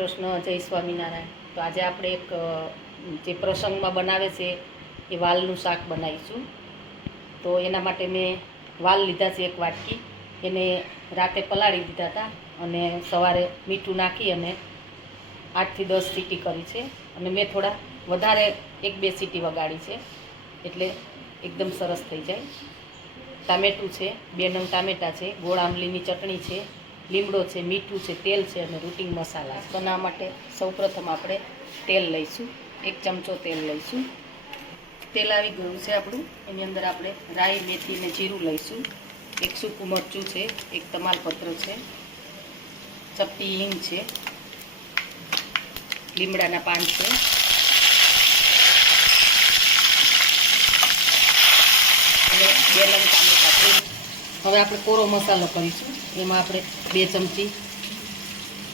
કૃષ્ણ જય સ્વામિનારાયણ. તો આજે આપણે એક જે પ્રસંગમાં બનાવે છે એ વાલનું શાક બનાવીશું. તો એના માટે મેં વાલ લીધા છે એક વાટકી. એને રાતે પલાળી દીધા હતા અને સવારે મીઠું નાખી અને આઠથી દસ સીટી કરી છે. અને મેં થોડા વધારે એક બે સીટી વગાડી છે. એટલે એકદમ સરસ થઈ જાય. ટામેટું છે, બે નંગ ટામેટાં છે, ગોળ આંબલીની ચટણી છે લીમડો છે, મીઠું છે, તેલ છે અને રૂટિંગ મસાલા છે. બનાવવા માટે સૌપ્રથમ આપણે તેલ લઈશું. એક ચમચો તેલ લઈશું. તેલ આવી ગયું છે આપણું. એની અંદર આપણે રાઈ, મેથી અને જીરું લઈશું. એક સૂકું મરચું છે, એક તમાલપત્ર છે, ચપટી હિંગ છે, લીમડાના પાન છે. અને બે લંગ ટામેટા. હવે આપણે કોરો મસાલો કરીશું. એમાં આપણે બે ચમચી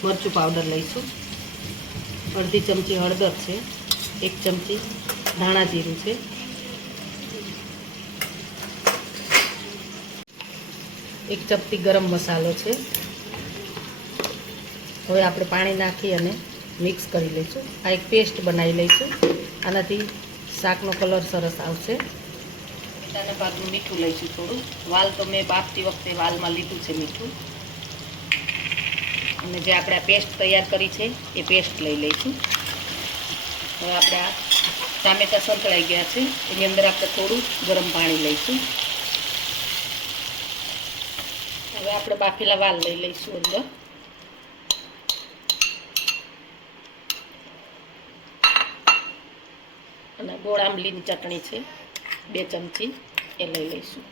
મરચું પાવડર લઈશું. અડધી ચમચી હળદર છે. એક ચમચી ધાણા જીરું છે. એક ચપટી ગરમ મસાલો છે. હવે આપણે પાણી નાખી અને મિક્સ કરી લઈશું. આ એક પેસ્ટ બનાવી લઈશું. આનાથી શાકનો કલર સરસ આવશે. મીઠાના ભાગનું મીઠું લઈશું થોડું. વાલ તો મેં બાફતી વખતે વાલમાં લીધું છે મીઠું. અને જે આપણે પેસ્ટ તૈયાર કરી છે, એ પેસ્ટ લઈ લઈશું. હવે આપણે આ ટામેટા સંતળાઈ ગયા છે. એની અંદર આપણે થોડું ગરમ પાણી લઈશું. હવે આપણે બાફેલા વાલ લઈ લઈશું અંદર. અને ગોળ આંબલીની ચટણી છે. બે ચમચી એ લઈ લઈશું.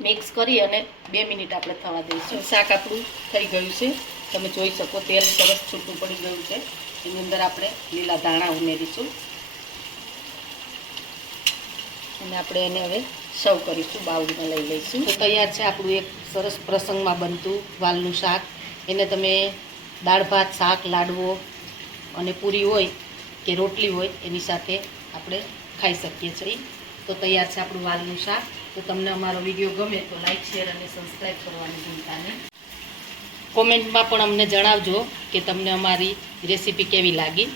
મિક્સ કરી અને બે મિનિટ આપણે થવા દઈશું. શાક આપણું થઈ ગયું છે. તમે જોઈ શકો તેલ સરસ છૂટું પડી ગયું છે. એની અંદર આપણે લીલા ધાણા ઉમેરીશું. અને આપણે એને હવે સર્વ કરીશું, બાઉલમાં લઈ લઈશું. તો તૈયાર છે આપણું એક સરસ પ્રસંગમાં બનતું વાલનું શાક. એને તમે દાળ, ભાત, શાક, લાડવો અને પૂરી હોય કે રોટલી હોય, એની સાથે આપણે ખાઈ શકીએ છીએ. તો તૈયાર છે આપણું વાલનું શાક. તો તમને અમારો વીડિયો ગમે તો લાઇક શેર અને સબસ્ક્રાઈબ કરવાનું ભૂલતા નહીં. કોમેન્ટમાં પણ અમને જણાવજો કે તમને અમારી રેસીપી કેવી લાગી.